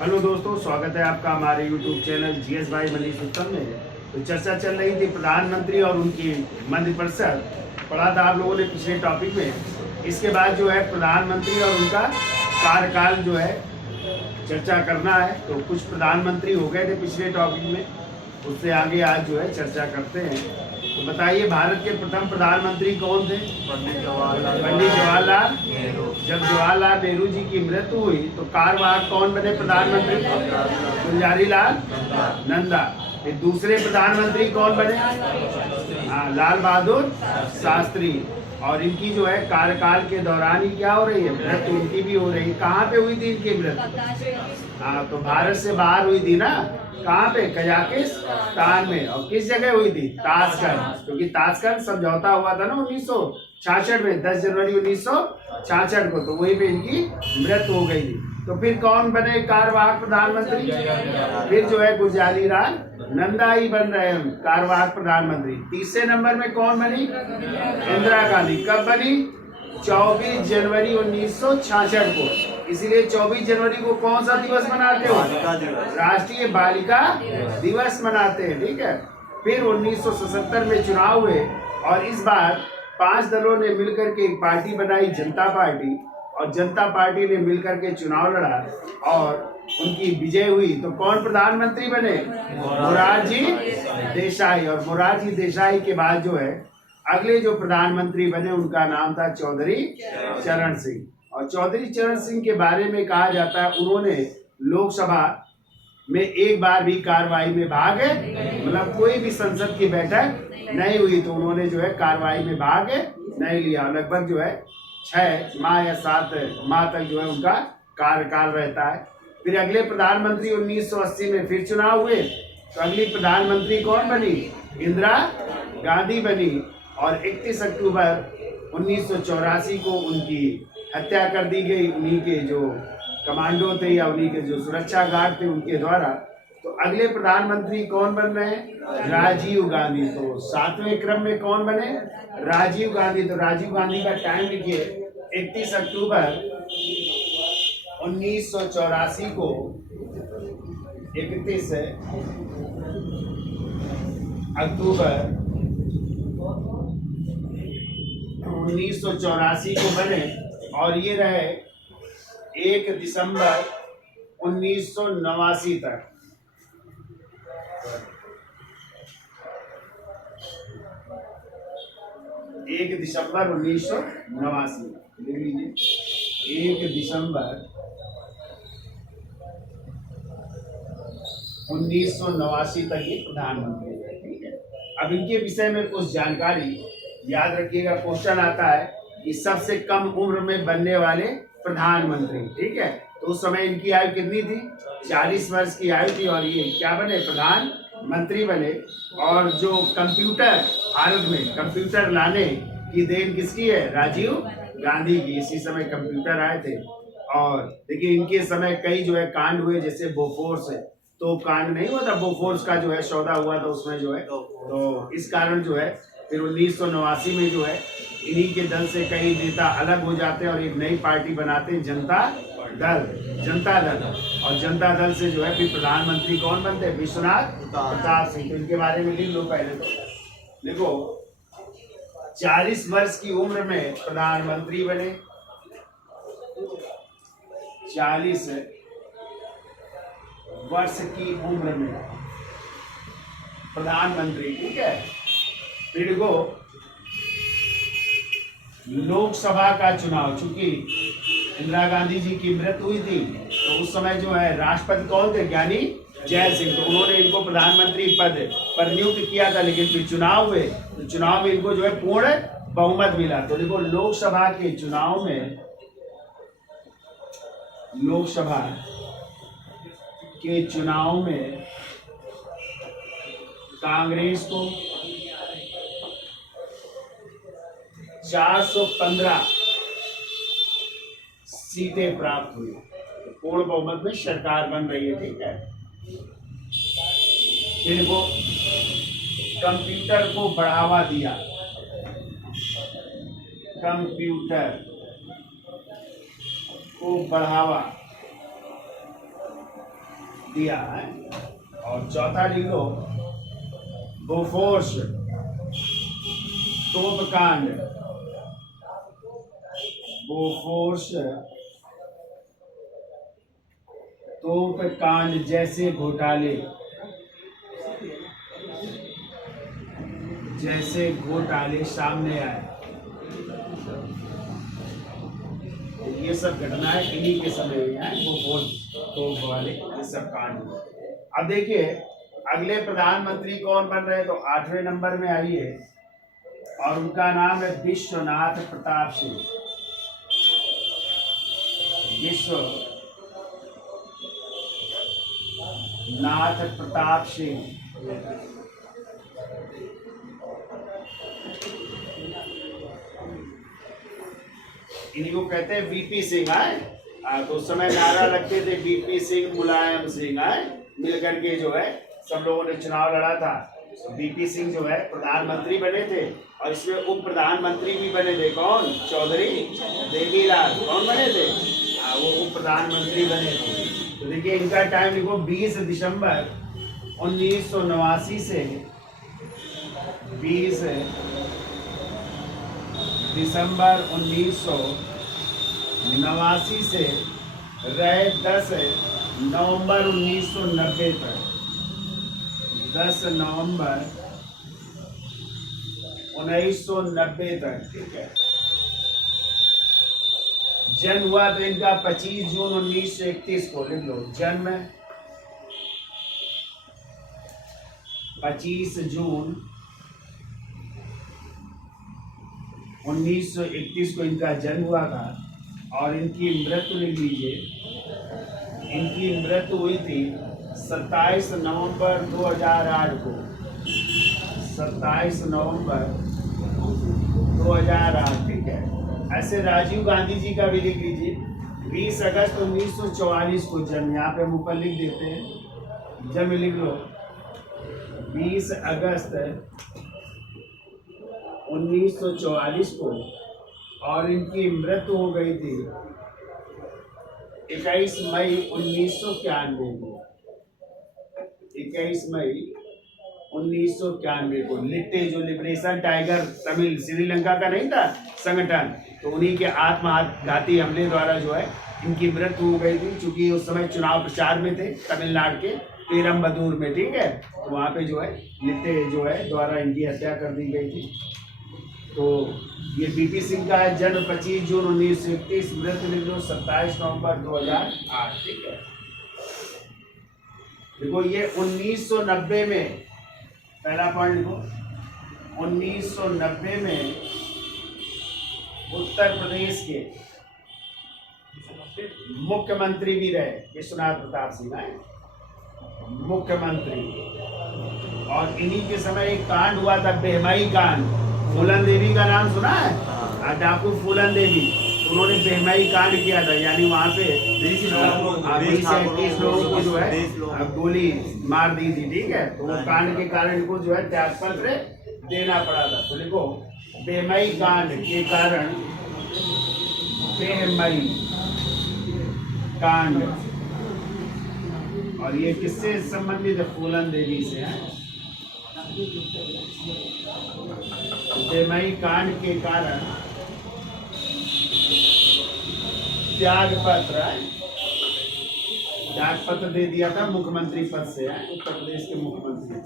Hello दोस्तों, स्वागत है आपका हमारे यूट्यूब चैनल जीएस भाई मनी सिस्टम में। तो चर्चा चल रही थी प्रधानमंत्री और उनकी मंत्रिपरिषद। पढ़ा था आप लोगों ने पिछले टॉपिक में। इसके बाद जो है प्रधानमंत्री और उनका कार्यकाल जो है चर्चा करना है। तो कुछ प्रधानमंत्री हो गए थे पिछले टॉपिक में, उससे आगे आज जो है चर्चा करते हैं। तो बताइए, भारत के प्रथम प्रधानमंत्री कौन थे? पंडित जवाहरलाल नेहरू। जब जवाहरलाल नेहरू जी की मृत्यु हुई तो कार्यवाहक कौन बने प्रधानमंत्री? गुलजारी लाल नंदा। फिर दूसरे प्रधानमंत्री कौन बने? लाल बहादुर शास्त्री। और इनकी जो है कार्यकाल के दौरान ही क्या हो रही है? मृत्यु इनकी भी हो रही है। कहाँ पे हुई थी इनकी मृत्यु? तो भारत से बाहर हुई थी ना। कहाँ पे? कजाकिस्तान में। और किस जगह हुई थी? ताशकंद। क्योंकि ताशकंद समझौता हुआ था ना 1966 में, 10 जनवरी 1966 को। तो वहीं पे इनकी मृत्यु हो गई थी। तो फिर कौन बने कार्यवाहक प्रधानमंत्री? फिर जो है गुलजारी लाल नंदा ही बन रहे हैं कार्यवाहक प्रधानमंत्री। तीसरे नंबर में कौन बनी? इंदिरा गांधी। कब बनी? 24 जनवरी 1966 को। इसीलिए 24 जनवरी को कौन सा दिवस मनाते हो? राष्ट्रीय बालिका दिवस मनाते हैं। ठीक है। फिर 1977 में चुनाव हुए और इस बार 5 दलों ने मिलकर के एक पार्टी बनाई, जनता पार्टी। और जनता पार्टी ने मिलकर के चुनाव लड़ा और उनकी विजय हुई। तो कौन प्रधानमंत्री बने? मोरारजी देसाई। और मोरारजी देसाई के बाद जो है अगले जो प्रधानमंत्री बने उनका नाम था चौधरी चरण सिंह। और चौधरी चरण सिंह के बारे में कहा जाता है उन्होंने लोकसभा में एक बार भी कार्रवाई में भाग, मतलब कोई भी संसद की बैठक नहीं हुई तो उन्होंने जो है कार्रवाई में भाग नहीं लिया। लगभग जो है 6 माह या 7 माह तक जो है उनका कार्यकाल रहता है। फिर अगले प्रधानमंत्री 1980 में फिर चुनाव हुए तो अगली प्रधानमंत्री कौन बनी? इंदिरा गांधी बनी। और 31 अक्टूबर 1984 को उनकी हत्या कर दी गई, उन्हीं के जो कमांडो थे या उन्हीं के जो सुरक्षा गार्ड थे उनके द्वारा। तो अगले प्रधानमंत्री कौन बन रहे हैं? राजीव गांधी। तो 7वें क्रम में कौन बने? राजीव गांधी। तो राजीव गांधी का टाइम लिखिए, 31 अक्टूबर 1984 को 31 अक्टूबर 1984 को बने और ये रहे 1 दिसंबर 1989 तक। 1 दिसंबर 1989 लिख लीजिए। 1 दिसंबर 1989 तक ये प्रधानमंत्री है। ठीक है। अब इनके विषय में कुछ जानकारी याद रखिएगा। क्वेश्चन आता है कि सबसे कम उम्र में बनने वाले प्रधानमंत्री। ठीक है। तो उस समय इनकी आयु कितनी थी? 40 वर्ष की आयु थी और ये क्या बने? प्रधानमंत्री बने। और जो कंप्यूटर, भारत में कंप्यूटर लाने की देन किसकी है? राजीव गांधी की। इसी समय कंप्यूटर आए थे। और देखिए इनके समय कई जो है कांड हुए, जैसे बोफोर्स तो कांड नहीं हुआ था, बोफोर्स का जो है सौदा हुआ था उसमें जो है। तो इस कारण जो है फिर 1989 में जो है इन्हीं के दल से कई नेता अलग हो जाते हैं और एक नई पार्टी बनाते हैं, जनता दल। और जनता दल से जो है फिर प्रधानमंत्री कौन बनते हैं? विश्वनाथ प्रताप सिंह। तो इनके बारे में लिख लो पहले। तो देखो 40 वर्ष की उम्र में प्रधानमंत्री बने। 40 वर्ष की उम्र में प्रधानमंत्री। ठीक है। फिर को लोकसभा का चुनाव, चूंकि इंदिरा गांधी जी की मृत्यु हुई थी तो उस समय जो है राष्ट्रपति कौन थे? ज्ञानी जैल सिंह। तो उन्होंने इनको प्रधानमंत्री पद पर नियुक्त किया था। लेकिन फिर चुनाव हुए तो चुनाव में इनको जो है पूर्ण बहुमत मिला। तो देखो लोकसभा के चुनाव में, लोकसभा के चुनाव में कांग्रेस को 415 सीटें प्राप्त हुई। पूर्ण बहुमत में सरकार बन रही है। ठीक है। फिर वो कंप्यूटर को बढ़ावा दिया। कंप्यूटर को बढ़ावा दिया है। और चौथा लिखो बोफोर्स तोप कांड, बोफोर्स तोप कांड जैसे घोटाले, जैसे घोटाले सामने आए। ये सब घटनाएं इन्हीं के समय में हैं, बोफोर्स तोप वाले ये सब कांड। अब देखिए अगले प्रधानमंत्री कौन बन रहे हैं, तो 8वें नंबर में आइए और उनका नाम है विश्वनाथ प्रताप सिंह। विश्वनाथ प्रताप सिंह, इन्हीं को कहते हैं वीपी सिंह आए। तो उस समय नारा लगते थे वीपी सिंह मुलायम सिंह आए, मिलकर के जो है सब लोगों ने चुनाव लड़ा था। वीपी सिंह जो है प्रधानमंत्री बने थे और इसमें उप प्रधानमंत्री भी बने थे। कौन? चौधरी देवीलाल। कौन बने थे? वो उप प्रधानमंत्री बने थे। तो देखिए इनका टाइम लिखो 20 दिसंबर 1989 से 20 दिसंबर 1989 से रहे 10 नवंबर 1990 तक। 10 नवंबर 1990 तक, ठीक है। जन्म हुआ तो इनका 25 जून 1931 को, लिख लो जन्म 25 जून 1931 को इनका जन्म हुआ था। और इनकी मृत्यु लिख लीजिए, इनकी मृत्यु हुई थी 27 नवंबर 2008 को। 27 नवंबर 2008, ठीक है। ऐसे राजीव गांधी जी का भी लिख लीजिए 20 अगस्त 1944 को जन्म, यहाँ पे हम ऊपर लिख देते हैं, जन्म लिख लो 20 अगस्त 1944 को। और इनकी मृत्यु हो गई थी 21 मई 1991 को। 21 मई 1991 को लिट्टे, जो लिबरेशन टाइगर तमिल श्रीलंका का नहीं था संगठन, तो उन्हीं के आत्मघाती हमले द्वारा जो है इनकी मृत्यु हो गई थी। चूंकि उस समय चुनाव प्रचार में थे तमिलनाडु के पेरम्बदूर में, ठीक है। तो वहाँ पे जो है लिट्टे जो है द्वारा इनकी हत्या कर दी गई थी। तो ये वीपी सिंह का है, जन्म 25 जून 1931, मृत्यु लिख लो 27 नवंबर 2008, ठीक है। देखो ये 1990 में, पहला पॉइंट लिखो, 1990 में उत्तर प्रदेश के मुख्यमंत्री भी रहे विश्वनाथ प्रताप सिंह आए, मुख्यमंत्री। और इन्हीं के समय एक कांड हुआ था, बेहमई कांड। फूलन देवी का नाम सुना है? डाकू फूलन देवी, उन्होंने बेहमई कांड किया था। यानी वहाँ पे 20 लोगों को जो है गोली मार दी थी, ठीक है। तो वो कांड के कारण इनको जो है त्यागपत्र देना पड़ा था। तो देखो बेहमई कांड के कारण, बेहमई कांड, और ये किससे संबंधित है? फूलन देवी से है। बेहमई कांड के कारण त्यागपत्र दे दिया था मुख्यमंत्री पद से, है उत्तर प्रदेश के मुख्यमंत्री,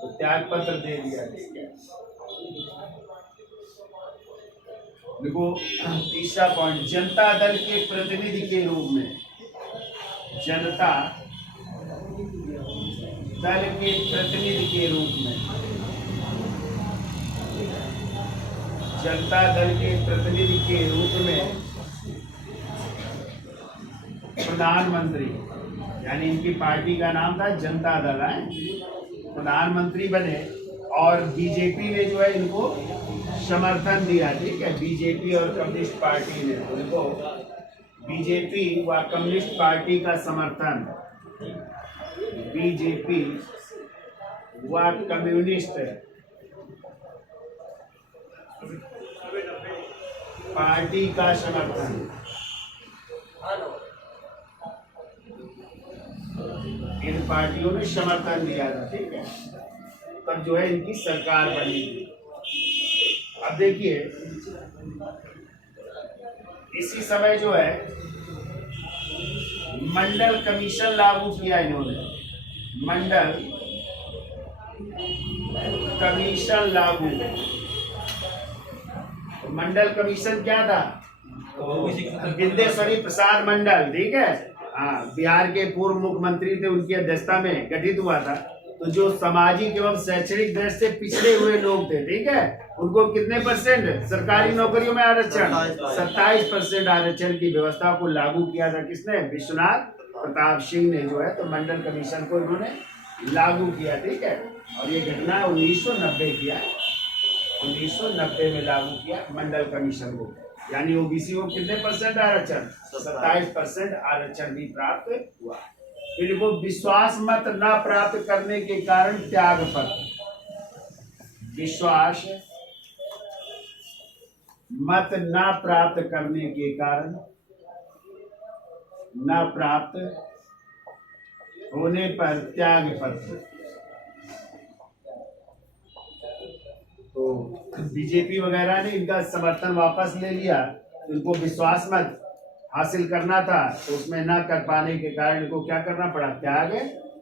तो त्यागपत्र दे दिया, ठीक है। देखो तीसरा पॉइंट, जनता दल के प्रतिनिधि के रूप में, जनता दल के प्रतिनिधि के रूप में, जनता दल के प्रतिनिधि के रूप में प्रधानमंत्री, यानी इनकी पार्टी का नाम था जनता दल है, प्रधानमंत्री बने। और बीजेपी ने जो है इनको समर्थन दिया, ठीक है। बीजेपी और कम्युनिस्ट पार्टी ने, तो देखो बीजेपी व कम्युनिस्ट पार्टी का समर्थन, बीजेपी व कम्युनिस्ट पार्टी का समर्थन इन पार्टियों ने समर्थन दिया था, ठीक है। तब जो है इनकी सरकार बनी थी। अब देखिए इसी समय जो है मंडल कमीशन लागू किया इन्होंने। मंडल कमीशन लागू। मंडल कमीशन क्या था? विंदेश्वरी प्रसाद मंडल, ठीक है। हाँ, बिहार के पूर्व मुख्यमंत्री थे, उनकी अध्यक्षता में गठित हुआ था। तो जो सामाजिक एवं शैक्षणिक दृष्टि से पिछड़े हुए लोग थे, ठीक है, उनको कितने % सरकारी नौकरियों में आरक्षण? 27% आरक्षण की व्यवस्था को लागू किया था। किसने? विश्वनाथ प्रताप सिंह ने जो है तो मंडल कमीशन को इन्होंने लागू किया, ठीक है। और ये घटना 1990 किया, 1990 में लागू किया मंडल कमीशन को। यानी ओबीसी को कितने % आरक्षण? 27% आरक्षण भी प्राप्त हुआ। फिर वो विश्वास मत न प्राप्त करने के कारण त्याग पत्र। विश्वास मत न प्राप्त करने के कारण, न प्राप्त होने पर त्याग पत्र। तो बीजेपी वगैरह ने इनका समर्थन वापस ले लिया। इनको विश्वास मत हासिल करना था, तो उसमें न कर पाने के कारण इनको क्या करना पड़ा? त्याग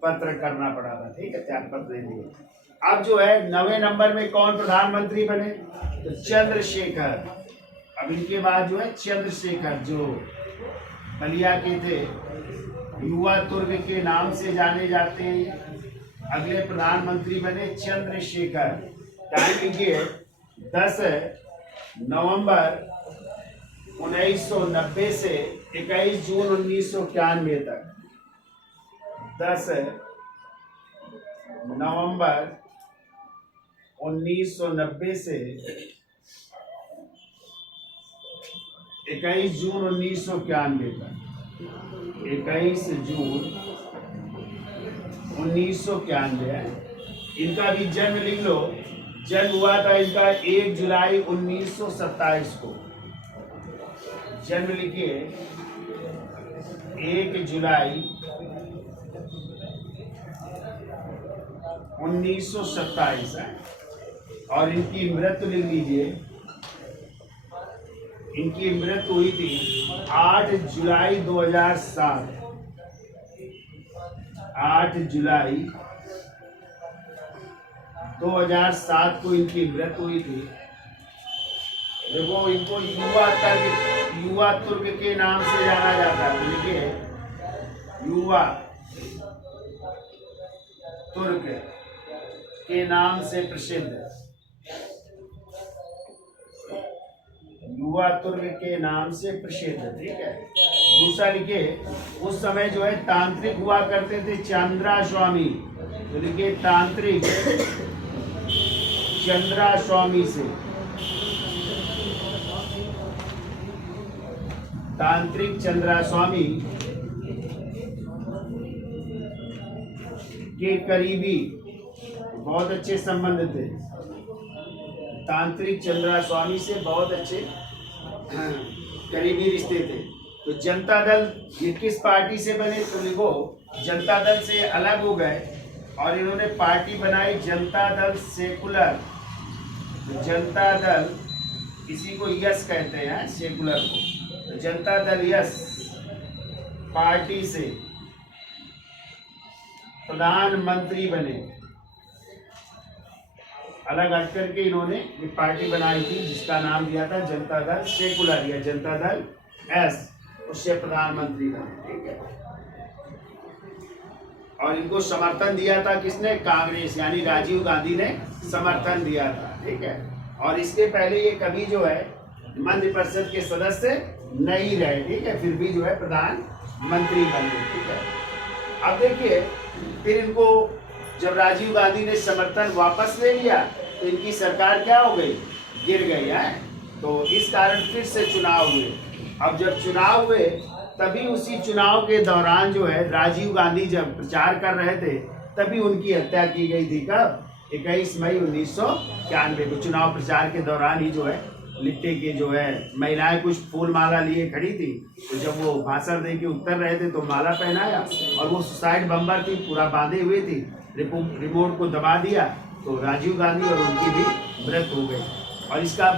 पत्र करना पड़ा था, ठीक है। त्याग पत्र दे दिए। अब जो है 9वें नंबर में कौन प्रधानमंत्री बने? तो चंद्रशेखर। अब इनके बाद जो है चंद्रशेखर, जो बलिया के थे, युवा तुर्क के नाम से जाने जाते हैं। अगले प्रधानमंत्री बने चंद्रशेखर। टाइम लिखिए 10 नवंबर 1990 से 21 जून 1991 तक। 10 नवंबर 1990 से 21 जून 1991 तक। 21 जून 1991 है। इनका भी जन्म लिख लो। जन्म हुआ था इनका 1 जुलाई 1927 को। जन्म लिखिए 1 जुलाई 1927 है। और इनकी मृत्यु लिख लीजिए। इनकी मृत्यु हुई थी 8 जुलाई 2007। 8 जुलाई 2007 को इनकी मृत्यु हुई थी। देखो इनको युवा तुर्क के नाम से जाना जाता है। देखिए युवा तुर्क के नाम से प्रसिद्ध, युवा तुर्क के नाम से प्रसिद्ध, ठीक है। दूसरा लिखिए उस समय जो है तांत्रिक हुआ करते थे चंद्रा स्वामी। तो लिखिए तांत्रिक चंद्रा स्वामी से, तांत्रिक चंद्रा स्वामी के करीबी बहुत अच्छे संबंध थे। तांत्रिक चंद्रा स्वामी से बहुत अच्छे करीबी रिश्ते थे। तो जनता दल ये किस पार्टी से बने? तो लिखो जनता दल से अलग हो गए और इन्होंने पार्टी बनाई जनता दल सेकुलर। तो जनता दल, इसी को यस कहते हैं, सेकुलर को। तो जनता दल यस पार्टी से प्रधानमंत्री बने। अलग हट करके इन्होंने एक पार्टी बनाई थी जिसका नाम दिया था जनता दल सेकुलर या जनता दल एस। उससे प्रधानमंत्री बने, ठीक है। और इनको समर्थन दिया था किसने? कांग्रेस, यानी राजीव गांधी ने समर्थन दिया था, ठीक है। और इसके पहले ये कभी जो है मंत्रिपरिषद के सदस्य नहीं रहे, ठीक है, फिर भी जो है प्रधानमंत्री बने, ठीक है। अब देखिए फिर इनको जब राजीव गांधी ने समर्थन वापस ले लिया तो इनकी सरकार क्या हो गई? गिर गई है। तो इस कारण फिर से चुनाव हुए। अब जब चुनाव हुए तभी उसी चुनाव के दौरान जो है राजीव गांधी जब प्रचार कर रहे थे तभी उनकी हत्या की गई थी। कब? 21 मई 1991 को चुनाव प्रचार के दौरान ही जो है लिट्टे के जो है महिलाएं कुछ फूल माला लिए खड़ी थी, तो जब वो भाषण दे के उत्तर रहे थे तो माला पहनाया, और वो सुसाइड बम्बर थी, पूरा बांधे हुए थी, रिमोट को दबा दिया तो राजीव गांधी और उनकी भी मृत्यु हो गई। और इसका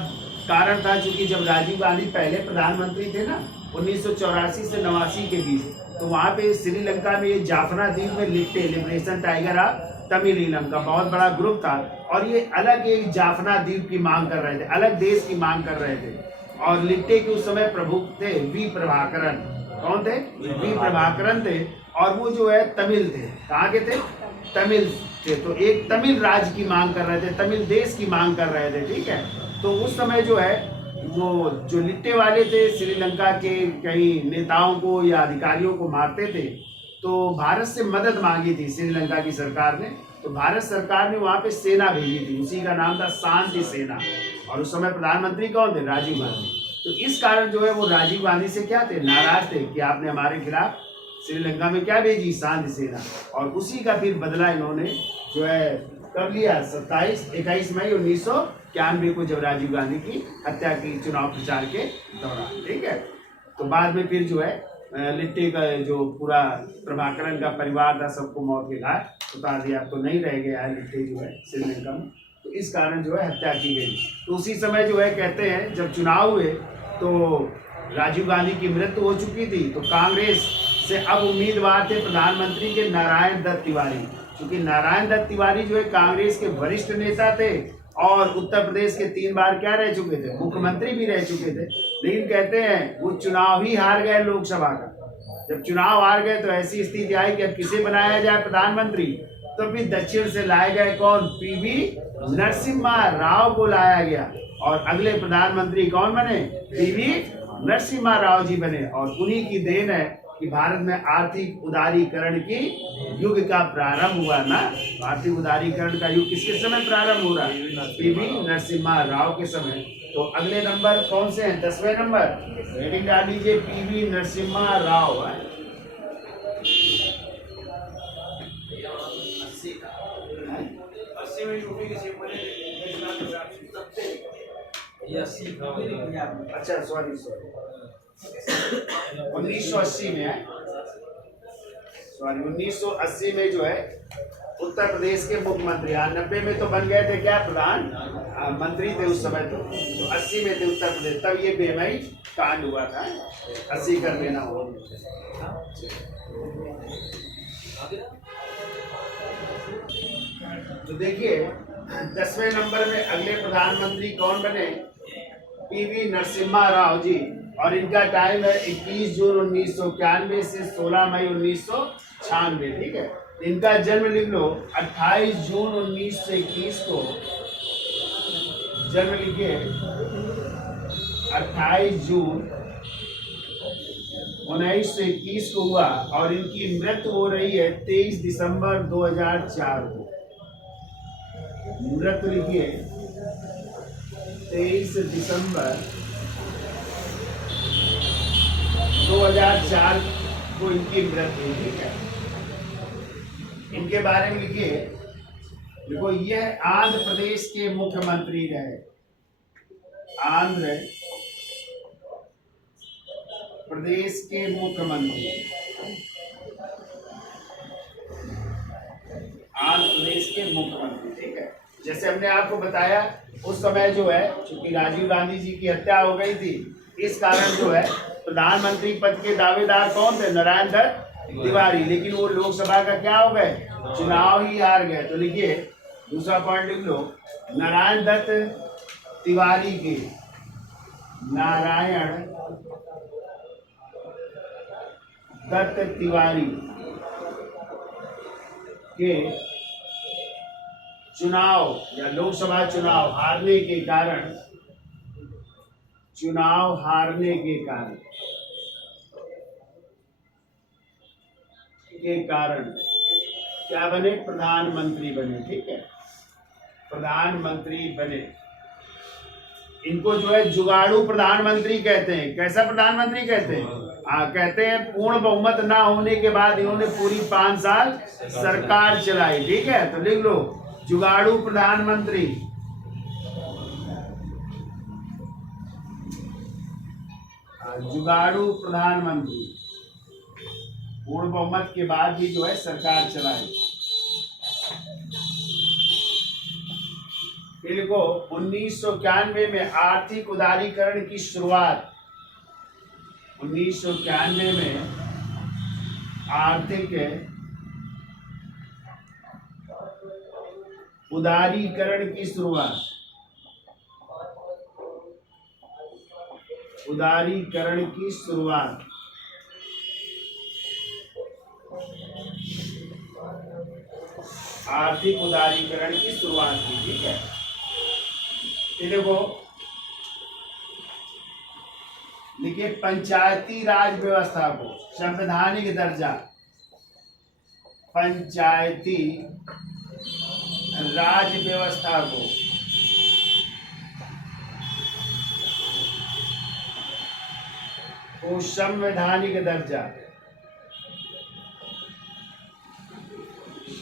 कारण था चूंकि जब राजीव गांधी पहले प्रधानमंत्री थे ना 1984 से 89 के बीच, तो वहाँ पे श्रीलंका में ये जाफना द्वीप में लिट्टे लिबरेशन टाइगर ऑफ तमिलीलम का बहुत बड़ा ग्रुप था, और ये अलग एक जाफना द्वीप की मांग कर रहे थे, अलग देश की मांग कर रहे थे। और लिट्टे के उस समय प्रमुख थे वी प्रभाकरन। कौन थे? वी प्रभाकरन थे, और वो जो है तमिल थे। कहाँ के थे? तमिल थे। तो एक तमिल राज्य की मांग कर रहे थे, तमिल देश की मांग कर रहे थे, ठीक है। तो उस समय जो है वो जो लिट्टे वाले थे श्रीलंका के कई नेताओं को या अधिकारियों को मारते थे, तो भारत से मदद मांगी थी श्रीलंका की सरकार ने। तो भारत सरकार ने वहाँ पे सेना भेजी थी, उसी का नाम था शांति सेना, और उस समय प्रधानमंत्री कौन थे? राजीव गांधी। तो इस कारण जो है वो राजीव गांधी से क्या थे? नाराज थे कि आपने हमारे खिलाफ श्रीलंका में क्या भेजी? शांति सेना। और उसी का फिर बदला इन्होंने जो है कब लिया? 21 मई 1991 को, जब राजीव गांधी की हत्या की चुनाव प्रचार के दौरान, ठीक है। तो बाद में फिर जो है लिट्टे का जो पूरा प्रभाकरन का परिवार था, सबको मौत के घाट उतार दिया, तो नहीं रह गया है लिट्टे जो है श्रीलंका में। तो इस कारण जो है हत्या की गई। तो उसी समय जो है कहते हैं जब चुनाव हुए तो राजीव गांधी की मृत्यु हो चुकी थी, तो कांग्रेस से अब उम्मीदवार थे प्रधानमंत्री के नारायण दत्त तिवारी, क्योंकि नारायण दत्त तिवारी जो है कांग्रेस के वरिष्ठ नेता थे और उत्तर प्रदेश के 3 बार क्या रह चुके थे? मुख्यमंत्री भी रह चुके थे। लेकिन कहते हैं वो चुनाव ही हार गए लोकसभा का। जब चुनाव हार गए तो ऐसी स्थिति आई कि अब किसे बनाया जाए प्रधानमंत्री, तो फिर दक्षिण से लाए गए कौन? पीवी नरसिम्हा राव को लाया गया, और अगले प्रधानमंत्री कौन बने? पीवी नरसिम्हा राव जी बने। और उन्हीं की देन है कि भारत में आर्थिक उदारीकरण की युग का प्रारंभ हुआ ना। आर्थिक उदारीकरण का युग किसके समय प्रारंभ हो रहा है? पीवी नरसिम्हा राव के समय। तो अगले नंबर कौन से हैं? 10वें नंबर हेडिंग डाल लीजिए, पीवी नरसिम्हा राव है। अच्छा सॉरी 1980 में है, सॉरी 1980 में जो है उत्तर प्रदेश के मुख्यमंत्री, 90 में तो बन गए थे क्या? प्रधान मंत्री थे उस समय। तो 80 में थे उत्तर प्रदेश, तब ये बेमई कांड हुआ था। 80 कर देना हो। तो देखिए 10वें नंबर में अगले प्रधानमंत्री कौन बने? पीवी नरसिम्हा राव जी, और इनका टाइम है 21 जून 1991 से 16 मई 1996, ठीक है। इनका जन्म लिख लो 28 जून 1921 को, जन्म लिखिए 28 जून 1921 को हुआ, और इनकी मृत्यु हो रही है 23 दिसंबर 2004 को। मृत्यु लिखिए 23 दिसंबर 2004 को इनकी मृत्यु हुई, ठीक है। इनके बारे में लिखिए, देखो यह आंध्र प्रदेश के मुख्यमंत्री रहे। आंध्र प्रदेश के मुख्यमंत्री, आंध्र प्रदेश के मुख्यमंत्री, ठीक है। जैसे हमने आपको बताया उस समय जो है चूंकि राजीव गांधी जी की हत्या हो गई थी, इस कारण जो है प्रधानमंत्री पद के दावेदार कौन थे? नारायण दत्त तिवारी। लेकिन वो लोकसभा का क्या हो गए? चुनाव ही हार गए। तो लिखिए दूसरा पॉइंट लिख लो, नारायण दत्त तिवारी के, नारायण दत्त तिवारी के चुनाव या लोकसभा चुनाव हारने के कारण, चुनाव हारने के कारण क्या बने? प्रधानमंत्री बने, ठीक है। प्रधानमंत्री बने। इनको जो है जुगाड़ू प्रधानमंत्री कहते हैं। कैसा प्रधानमंत्री कहते हैं? कहते हैं पूर्ण बहुमत ना होने के बाद इन्होंने पूरी 5 साल सरकार चलाई, ठीक है। तो लिख लो जुगाड़ू प्रधानमंत्री। जुगाड़ू प्रधानमंत्री, पूर्ण बहुमत के बाद भी जो है सरकार चलाए। फिर को 1991 में आर्थिक उदारीकरण की शुरुआत। 1991 में आर्थिक उदारीकरण की शुरुआत। उदारीकरण की शुरुआत। आर्थिक उदारीकरण की शुरुआत की, ठीक है। ये देखो लिखिए, पंचायती राज व्यवस्था को संवैधानिक दर्जा। पंचायती राज व्यवस्था को संवैधानिक दर्जा।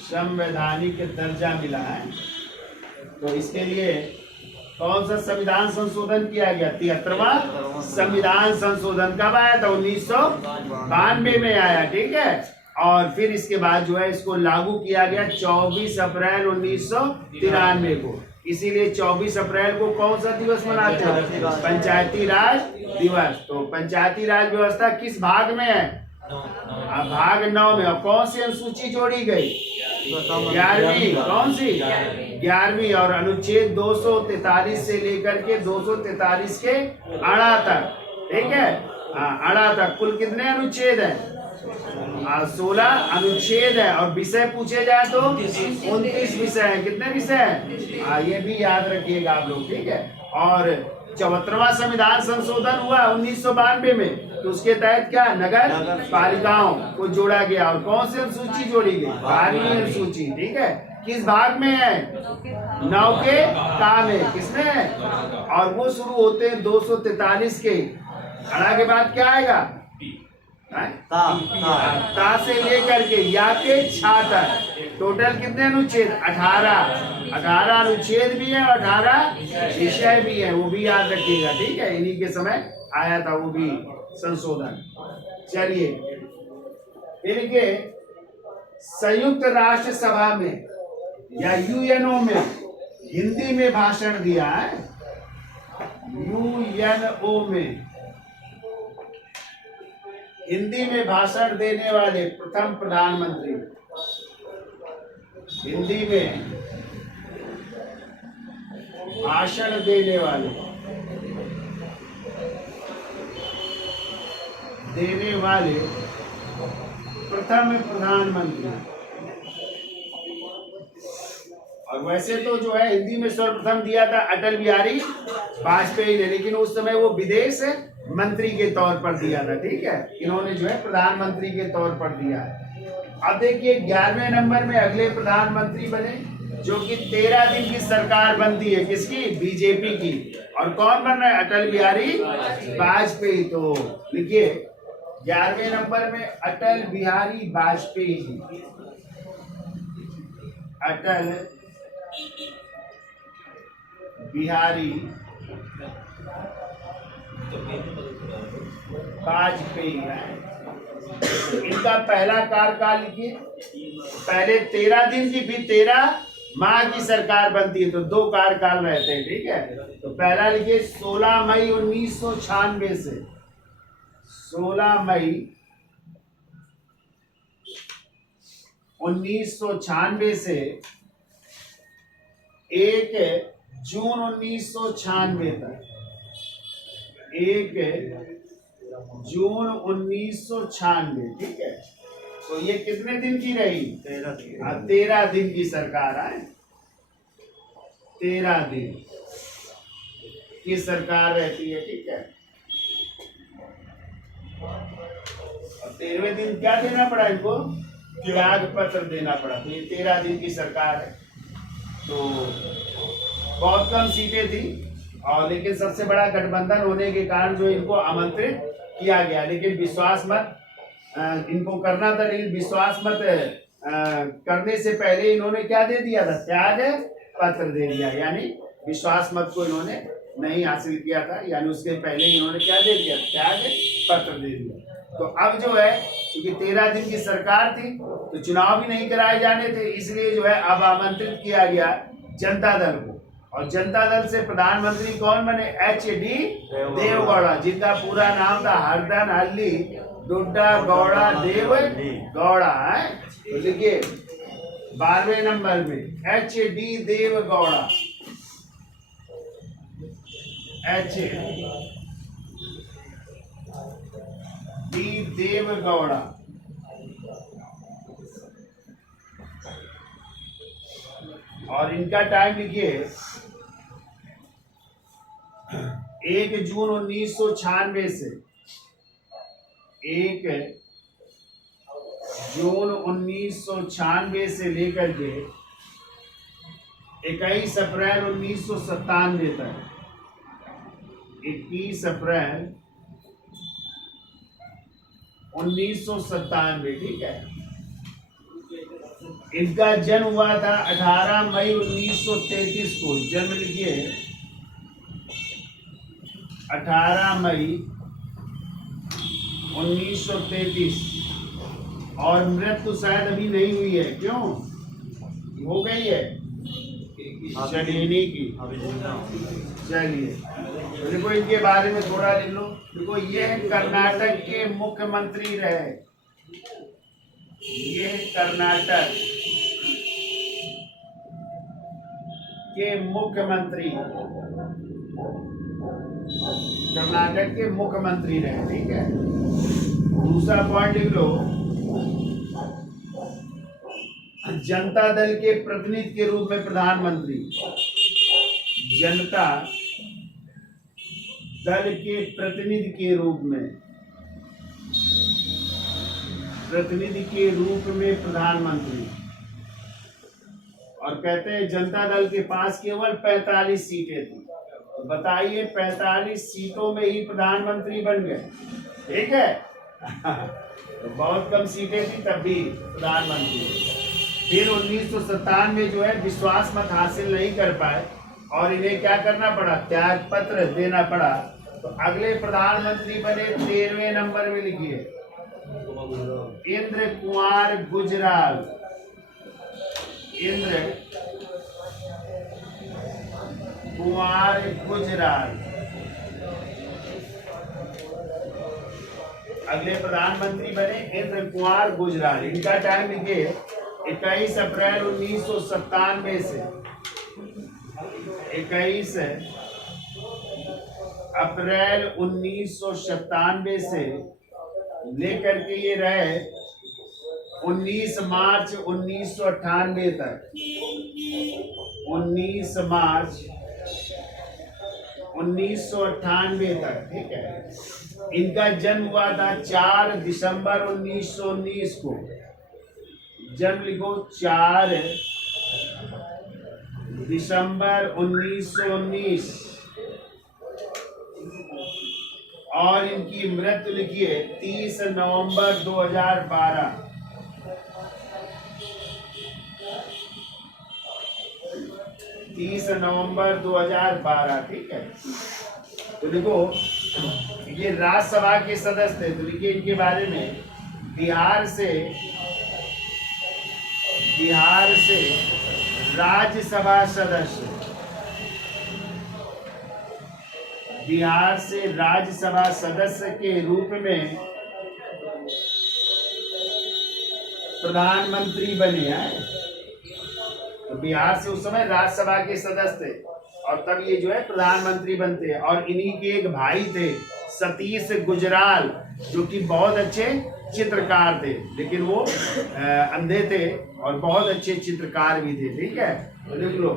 संवैधानिक दर्जा मिला है। तो इसके लिए कौन सा संविधान संशोधन किया गया? 73वां संविधान संशोधन कब आया था? 1992 में आया, ठीक है। और फिर इसके बाद जो है इसको लागू किया गया 24 अप्रैल 1993 को। इसीलिए 24 अप्रैल को कौन सा दिवस मनाते हैं? पंचायती राज दिवस। तो पंचायती राज व्यवस्था किस भाग में है? भाग 9 में। और कौन सी अनुसूची जोड़ी गई? 11वीं। कौन सी? 11वीं। और अनुच्छेद 243 से लेकर के 243 के अड़ा तक, ठीक है। अड़ा तक कुल कितने अनुच्छेद हैं? 16 अनुच्छेद है। और विषय पूछे जाए तो 29 विषय है। कितने विषय हैं? ये भी याद रखिएगा आप लोग, ठीक है। और 74वां संविधान संशोधन हुआ 1992 में। तो उसके तहत क्या? नगर पालिकाओं को जोड़ा गया। और कौन सी अनुसूची जोड़ी गई? 12वीं अनुसूची, ठीक है। किस भाग में है? 9 के का में। किसमें है? और वो शुरू होते हैं 243 के। अड़ा के बाद क्या आएगा? ता से लेकर के या के छा तक। टोटल कितने अनुच्छेद? 18 अनुच्छेद भी है और 18 विषय भी है। वो भी याद रखिएगा, ठीक है। इन्हीं के समय आया था वो भी संशोधन। चलिए, इनके संयुक्त राष्ट्र सभा में या यूएनओ में हिंदी में भाषण दिया है। यूएनओ में हिंदी में भाषण देने वाले प्रथम प्रधानमंत्री। हिंदी में भाषण देने वाले प्रथम प्रधानमंत्री। और वैसे तो जो है हिंदी में सर्वप्रथम दिया था अटल बिहारी वाजपेयी ने, लेकिन उस समय वो विदेश मंत्री के तौर पर दिया था, ठीक है। इन्होंने जो है प्रधानमंत्री के तौर पर दिया है। अब देखिए 11वें नंबर में अगले प्रधानमंत्री बने, जो कि 13 दिन की सरकार बनती है। किसकी? बीजेपी की। और कौन बन रहा है? अटल बिहारी वाजपेयी। तो लिखिए 11वें नंबर में अटल बिहारी वाजपेयी जी। अटल बिहारी वाजपेयी है। इनका पहला कार्यकाल लिखिए। पहले 13 दिन की, फिर 13 माह की सरकार बनती है। तो 2 कार्यकाल रहते हैं, ठीक है। तो पहला लिखिए 16 मई 1996 से 16 मई 1996 से 1 जून 1996 तक। 1 जून 1996, ठीक है। तो ये कितने दिन की रही? 13 दिन की सरकार है। 13 दिन की सरकार रहती है, ठीक है। और 13वें दिन क्या देना पड़ा इनको? त्याग पत्र देना पड़ा। तो ये 13 दिन की सरकार है। तो बहुत कम सीटें थी, और लेकिन सबसे बड़ा गठबंधन होने के कारण जो इनको आमंत्रित किया गया। लेकिन विश्वास मत इनको करना था, लेकिन विश्वास मत करने से पहले इन्होंने क्या दे दिया था? त्याग पत्र दे दिया। यानी विश्वास मत को इन्होंने नहीं हासिल किया था, यानी उसके पहले ही इन्होंने क्या दे दिया, त्याग पत्र दे दिया। तो अब जो है क्योंकि 13 दिन की सरकार थी तो चुनाव भी नहीं कराए जाने थे, इसलिए जो है अब आमंत्रित किया गया जनता दल को। और जनता दल से प्रधानमंत्री कौन बने, HD देवगौड़ा, जिनका पूरा नाम था हरदन हल्ली डुड्डा गौड़ा देव गौड़ा है। तो लिखिए 12वें नंबर में HD देवगौड़ा, HD देवगौड़ा। और इनका टाइम लिखिए 1 जून 1996 से 1 जून 1996 से लेकर के 21 अप्रैल 1997 तक, 21 अप्रैल 1997, ठीक है। इनका जन्म हुआ था 18 मई 1933 को, जन्म लिखिए 18 मई 1933। और मृत्यु शायद अभी नहीं हुई है, क्यों हो गई है, चलिए नहीं की, चलिए तो देखो इनके बारे में थोड़ा लिख लो। देखो ये कर्नाटक के मुख्यमंत्री रहे, ये कर्नाटक के मुख्यमंत्री, कर्नाटक के मुख्यमंत्री रहे, ठीक है। दूसरा पॉइंट लिख लो, जनता दल के प्रतिनिधि के रूप में प्रधानमंत्री, जनता दल के प्रतिनिधि के रूप में, प्रतिनिधि के रूप में प्रधानमंत्री। और कहते हैं जनता दल के पास केवल 45 सीटें थी, तो बताइए 45 सीटों में ही प्रधानमंत्री बन गए, ठीक है। तो बहुत कम सीटें थी तब भी प्रधानमंत्री। फिर 1997 में जो है विश्वास मत हासिल नहीं कर पाए और इन्हें क्या करना पड़ा, त्याग पत्र देना पड़ा। तो अगले प्रधानमंत्री बने 13वें नंबर में, लिखिए इंद्र कुमार गुजराल, इंद्र कुमार गुजराल अगले प्रधानमंत्री बने, इंद्र कुमार गुजराल। इनका टाइम लिखिए 21 अप्रैल 1997 से 21 अप्रैल 1997 से लेकर के ये रहे 19 मार्च 1998 तक, 19 मार्च 1998 तक, ठीक है। इनका जन्म हुआ था 4 दिसंबर 1919 को, जन्म लिखो 4 दिसंबर 1919। और इनकी मृत्यु लिखिए 30 नवंबर 2012, 30 नवंबर 2012, ठीक है। तो देखो ये राज्यसभा के सदस्य थे, तो लिखिए इनके बारे में बिहार से राज्यसभा सदस्य, बिहार से राज्यसभा सदस्य के रूप में प्रधानमंत्री बने हैं। तो बिहार से उस समय राज्यसभा के सदस्य थे और तब ये जो है प्रधानमंत्री बनते हैं। और इन्हीं के एक भाई थे सतीश गुजराल, जो कि बहुत अच्छे चित्रकार थे, लेकिन वो अंधे थे और बहुत अच्छे चित्रकार भी थे, ठीक है। तो देख लो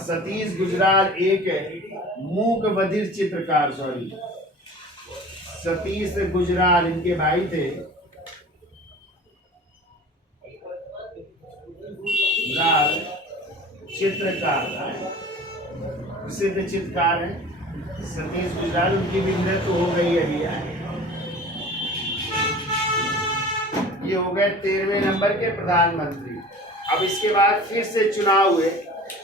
सतीश गुजराल एक मूक बधिर चित्रकार, सॉरी सतीश गुजराल इनके भाई थे, चित्रकार, प्रसिद्ध चित्रकार है सतीश गुजराल। उनकी भी मृत्यु हो गई है। ये हो गए 13वें नंबर के प्रधानमंत्री। अब इसके बाद फिर से चुनाव हुए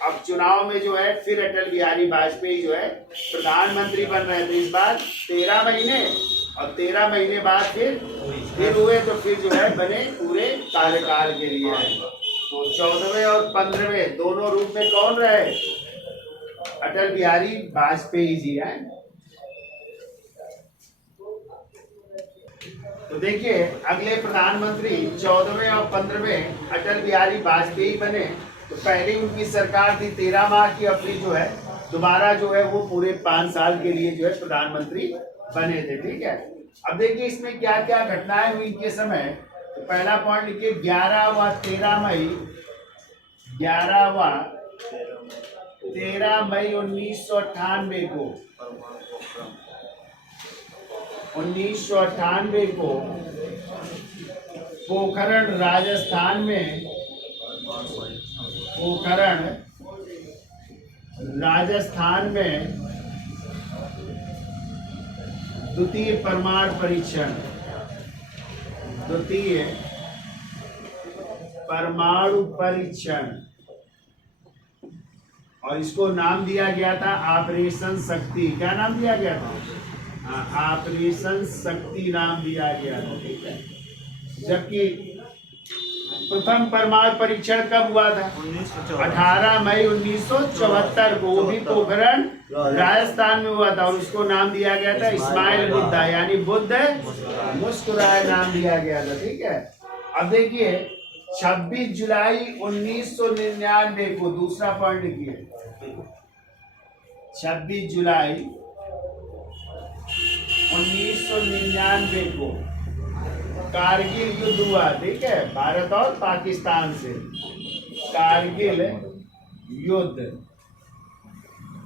अब चुनाव में जो है फिर अटल बिहारी वाजपेयी जो है प्रधानमंत्री बन रहे थे इस बार 13 महीने, और 13 महीने बाद फिर हुए तो फिर जो है बने पूरे कार्यकाल के लिए। तो 14वें और 15वें दोनों रूप में कौन रहे? अटल बिहारी वाजपेयी जी हैं। तो देखिए अगले प्रधानमंत्री 14वें और 15वें अटल बिहारी वाजपेयी बने। तो पहले उनकी सरकार थी 13 माह की, अब फिर जो है दोबारा जो है वो पूरे 5 साल के लिए जो है प्रधानमंत्री बने थे। ठीक है, अब देखिए इसमें क्या क्या घटनाएं हुई इनके समय। तो पहला पॉइंट लिखिए 11 व 13 मई 1998 को पोखरण राजस्थान में द्वितीय परमाणु परीक्षण, और इसको नाम दिया गया था ऑपरेशन शक्ति। क्या नाम दिया गया था? ऑपरेशन शक्ति नाम दिया गया था। ठीक है, जबकि प्रथम परमाणु परीक्षण कब हुआ था? 18 मई 1974 को, वो भी पोखरण राजस्थान में हुआ था, और उसको नाम दिया गया था इस्माइल बुद्धा, यानी बुद्ध मुस्कुराए नाम दिया गया था। ठीक है, अब देखिए 26 जुलाई 1999 को, दूसरा पॉइंट लिखिए 26 जुलाई 1999 को कारगिल युद्ध हुआ। ठीक है, भारत और पाकिस्तान से कारगिल युद्ध,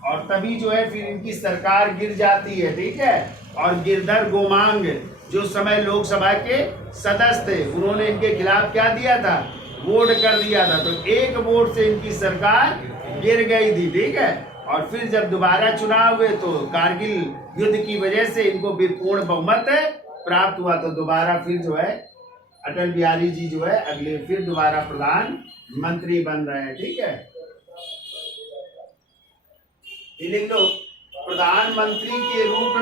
और तभी जो है फिर इनकी सरकार गिर जाती है। ठीक है, और गिरधर गोमांग जो समय लोकसभा के सदस्य थे, उन्होंने इनके खिलाफ क्या दिया था? वोट कर दिया था। तो एक वोट से इनकी सरकार गिर गई थी। ठीक है, और फिर जब दोबारा चुनाव हुए तो कारगिल युद्ध की वजह से इनको फिर पूर्ण बहुमत प्राप्त हुआ। तो दोबारा फिर जो है अटल बिहारी जी जो है अगले फिर दोबारा प्रधानमंत्री बन रहे हैं। ठीक है, लिख लो प्रधानमंत्री के रूप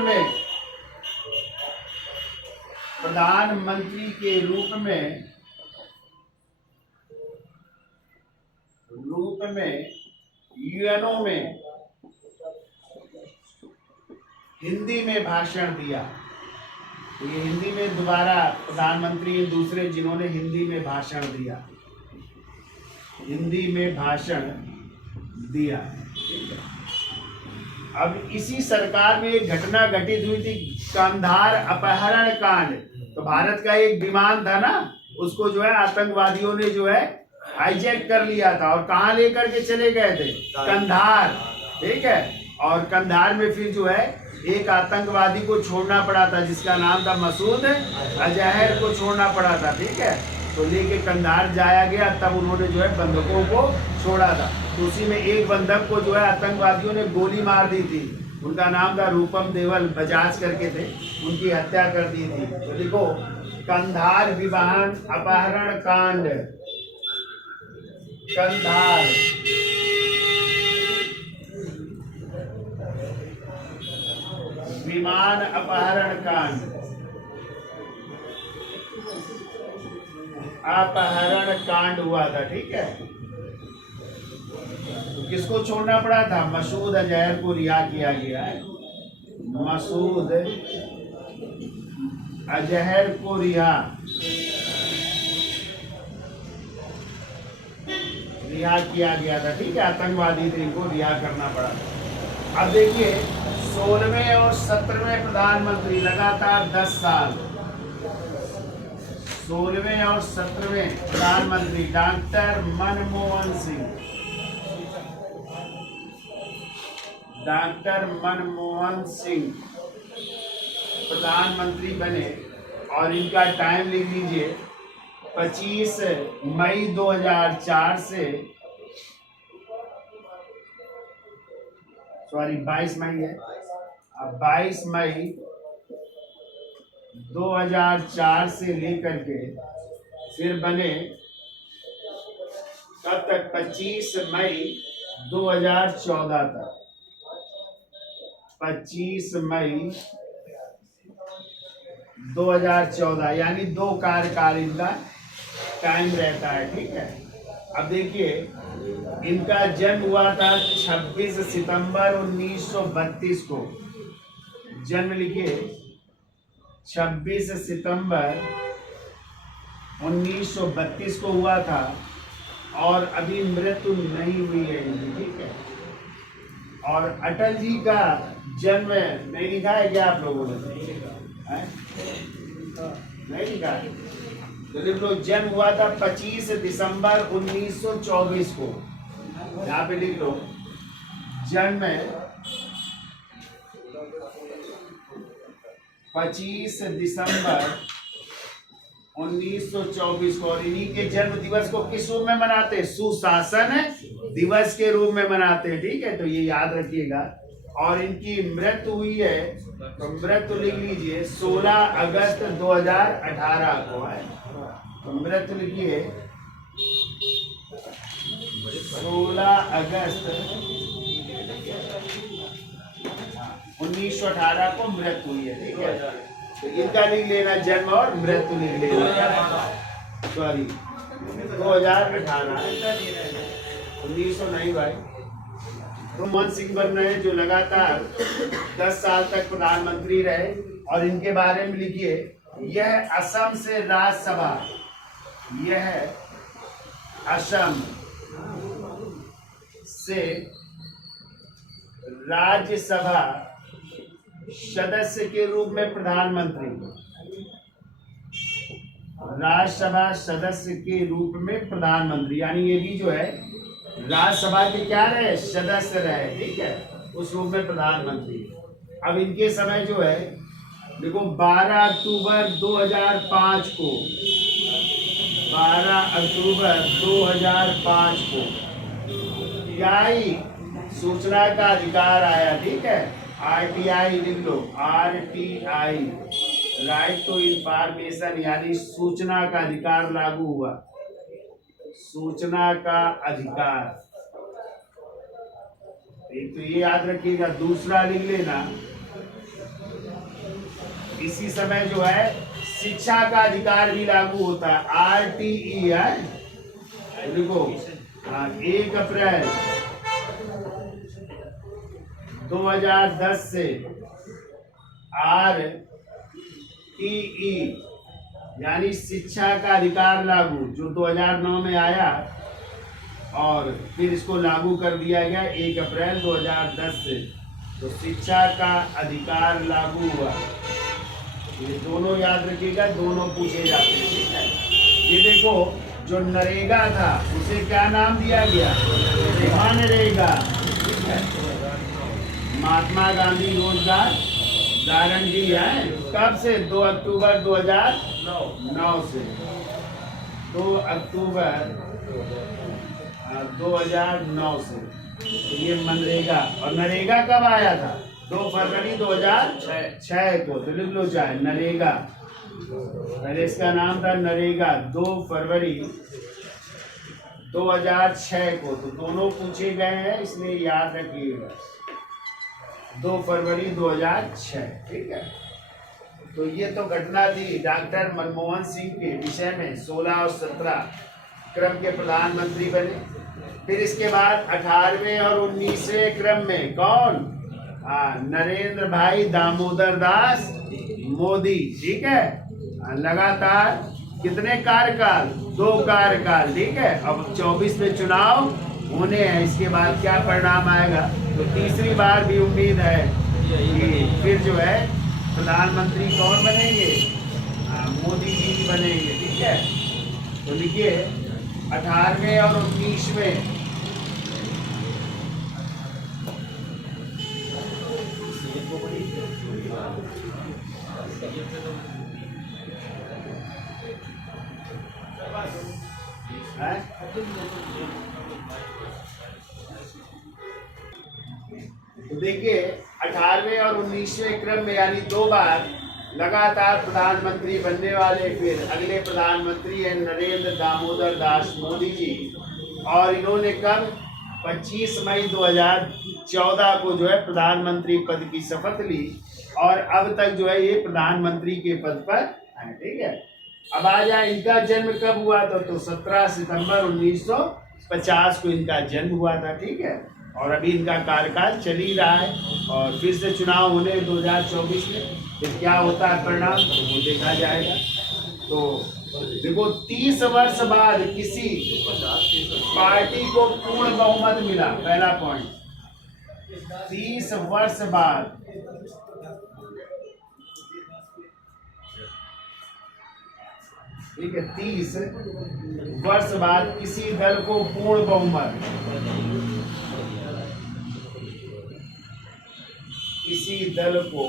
में यूएनओ में हिंदी में भाषण दिया। तो ये हिंदी में दोबारा प्रधानमंत्री दूसरे जिन्होंने हिंदी में भाषण दिया। अब इसी सरकार में एक घटना घटित हुई थी, कंधार अपहरण कांड। तो भारत का एक विमान था ना, उसको जो है आतंकवादियों ने जो है हाईजैक कर लिया था, और कहाँ लेकर के चले गए थे? कंधार। ठीक है, और कंधार में फिर जो है एक आतंकवादी को छोड़ना पड़ा था, जिसका नाम था मसूद अजहर को छोड़ना पड़ा था। ठीक है, तो लेके कंधार जाया गया, तब उन्होंने जो है बंधकों को छोड़ा था। तो उसी में एक बंधक को जो है आतंकवादियों ने गोली मार दी थी, उनका नाम था रूपम देवल बजाज करके थे, उनकी हत्या कर दी थी। तो देखो कंधार विमान अपहरण कांड, कंधार विमान अपहरण कांड हुआ था। ठीक है, तो किसको छोड़ना पड़ा था? मसूद अजहर को रिहा किया गया है। मसूद अजहर को रिहा किया गया था। ठीक है, आतंकवादी थे, इनको रिहा करना पड़ा। अब देखिए 16वें और 17वें प्रधानमंत्री लगातार 10 साल, 16वें और 17वें प्रधानमंत्री डॉक्टर मनमोहन सिंह प्रधानमंत्री बने, और इनका टाइम लिख लीजिए 25 मई 2004 से 22 मई है, अब 22 मई 2004 से लेकर के फिर बने कब तक? 25 मई 2014 तक, 25 मई 2014, यानी 2 कार्यकाल इनका टाइम रहता है। ठीक है, अब देखिए इनका जन्म हुआ था 26 सितंबर 1932 को। जन्म लिखिए 26 सितंबर 1932 को हुआ था, और अभी मृत्यु नहीं हुई है इनकी। ठीक है, और अटल जी का जन्म नहीं लिखा है क्या आप लोगों ने? नहीं लिखा है तो लिख लो, जन्म हुआ था 25 दिसंबर 1924 को। यहाँ पे लिख लो, जन्म 25 दिसंबर 1924 को। और इन्हीं के जन्म दिवस को किस रूप में मनाते हैं? सुशासन दिवस के रूप में मनाते हैं। ठीक है, तो ये याद रखिएगा। और इनकी मृत्यु हुई है, तो मृत्यु लिख लीजिए 16 अगस्त 2018 को है। तो मृत्यु लिखिए 16 अगस्त 1918 को मृत्यु हुई है। ठीक है, तो इनका लिख लेना जन्म और मृत्यु लिख लेना। सॉरी 2018, 1900 नहीं भाई। मनमोहन सिंह बन रहे हैं, जो लगातार 10 साल तक प्रधानमंत्री रहे। और इनके बारे में लिखिए, यह असम से राज्यसभा, यह असम से राज्यसभा सदस्य के रूप में प्रधानमंत्री, राज्यसभा सदस्य के रूप में प्रधानमंत्री, यानी ये भी जो है राज्यसभा के क्या रहे? सदस्य रहे। ठीक है, उस रूप में प्रधानमंत्री। अब इनके समय जो है देखो 12 अक्टूबर 2005 को, 12 अक्टूबर 2005 को क्या ही सूचना का अधिकार आया। ठीक है, RTI लिख लो, RTI, राइट टू इंफॉर्मेशन, यानी सूचना का अधिकार लागू हुआ। सूचना का अधिकार, एक तो ये याद रखिएगा। दूसरा लिख लेना, इसी समय जो है शिक्षा का अधिकार भी लागू होता है। RTE है, देखो 1 अप्रैल 2010 से RTE यानी शिक्षा का अधिकार लागू, जो 2009 में आया और फिर इसको लागू कर दिया गया 1 अप्रैल 2010 से। तो शिक्षा का अधिकार लागू हुआ। ये दोनों याद रखिएगा, दोनों पूछे जाते हैं। ठीक है, ये देखो जो नरेगा था उसे क्या नाम दिया गया? मनरेगा। ठीक है, महात्मा गांधी रोजगार गारंटी है। कब से? 2 अक्टूबर 2009 से, 2 अक्टूबर 2009 से। तो ये मनरेगा। और नरेगा कब आया था? 2 फरवरी 2006 को। तो लिख लो चाहे नरेगा, पहले इसका नाम था नरेगा, 2 फरवरी 2006 को। तो दोनों पूछे गए हैं, इसलिए याद रखिएगा 2 फरवरी 2006। ठीक है, तो ये तो घटना थी डॉक्टर मनमोहन सिंह के विषय में। 16 और 17 क्रम के प्रधानमंत्री बने। फिर इसके बाद 18वें और 19वें क्रम में कौन? नरेंद्र भाई दामोदर दास मोदी। ठीक है, लगातार कितने कार्यकाल? 2 कार्यकाल। ठीक है, अब 24 में चुनाव होने हैं। इसके बाद क्या परिणाम आएगा? तो तीसरी बार भी उम्मीद है कि फिर जो है प्रधानमंत्री कौन बनेंगे? मोदी जी बनेंगे। ठीक है, तो लिखिए 18वें और 19वें तो देखिए 18वें और 19वें क्रम में यानी 2 बार लगातार प्रधानमंत्री बनने वाले। फिर अगले प्रधानमंत्री हैं नरेंद्र दामोदर दास मोदी जी। और इन्होंने कब 25 मई 2014 को जो है प्रधानमंत्री पद की शपथ ली और अब तक जो है ये प्रधानमंत्री के पद पर है। ठीक है, अब आ जाए इनका जन्म कब हुआ था, तो 17 सितंबर 1950 को इनका जन्म हुआ था। ठीक है, और अभी इनका कार्यकाल चल ही रहा है और फिर से चुनाव होने 2024 में, फिर क्या होता है परिणाम तो वो देखा जाएगा। तो देखो 30 वर्ष बाद किसी पार्टी को पूर्ण बहुमत मिला, पहला पॉइंट। 30 वर्ष बाद ठीक है, 30 वर्ष बाद किसी दल को पूर्ण बहुमत, किसी दल को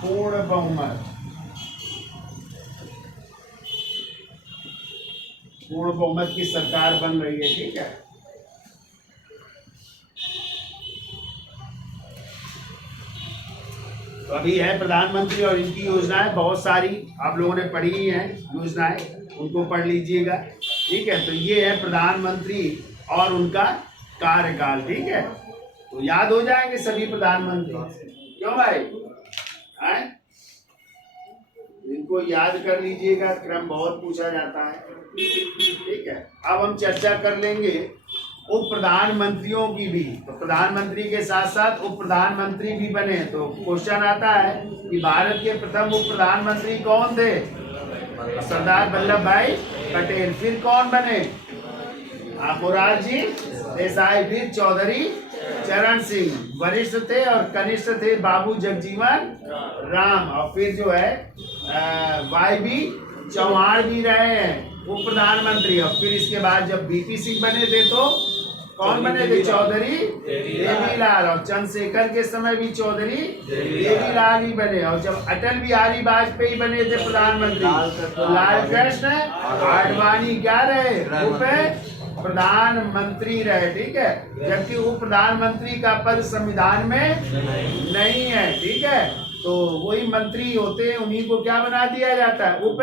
पूर्ण बहुमत, पूर्ण बहुमत की सरकार बन रही है। ठीक है, तो अभी है प्रधानमंत्री और इनकी योजनाएं बहुत सारी आप लोगों ने पढ़ी ही हैं, योजनाएं उनको पढ़ लीजिएगा। ठीक है, तो ये है प्रधानमंत्री और उनका कार्यकाल। ठीक है, तो याद हो जाएंगे सभी प्रधानमंत्री, क्यों भाई हैं? इनको याद कर लीजिएगा, क्रम बहुत पूछा जाता है। ठीक है, अब हम चर्चा कर लेंगे उप प्रधानमंत्रियों की भी। तो प्रधानमंत्री के साथ साथ उप प्रधानमंत्री भी बने। तो क्वेश्चन आता है कि भारत के प्रथम उप प्रधानमंत्री कौन थे? सरदार वल्लभ भाई पटेल। फिर कौन बने? मोरारजी देसाई। फिर चौधरी चरण सिंह। वरिष्ठ थे और कनिष्ठ थे बाबू जगजीवन राम। और फिर जो है वाई.बी. चौहान भी रहे हैं उप प्रधानमंत्री। और फिर इसके बाद जब बीपी सिंह बने थे तो कौन बने थे? चौधरी देवीलाल। और चंद्रशेखर के समय भी चौधरी देवीलाल ही बने। और जब अटल बिहारी वाजपेयी बने थे प्रधानमंत्री तो लाल कृष्ण आडवाणी क्या रहे? उप प्रधानमंत्री रहे। ठीक है, जबकि उप प्रधानमंत्री का पद संविधान में नहीं है। ठीक है, तो वही मंत्री होते हैं, उन्हीं को क्या बना दिया जाता है? उप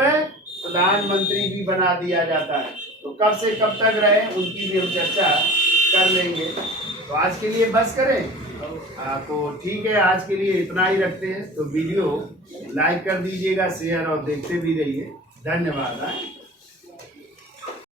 प्रधानमंत्री भी बना दिया जाता है। तो कब से कब तक रहे उनकी भी हम चर्चा कर लेंगे। तो आज के लिए बस करें। तो ठीक है, आज के लिए इतना ही रखते हैं। तो वीडियो लाइक कर दीजिएगा, शेयर और देखते भी रहिए। धन्यवाद।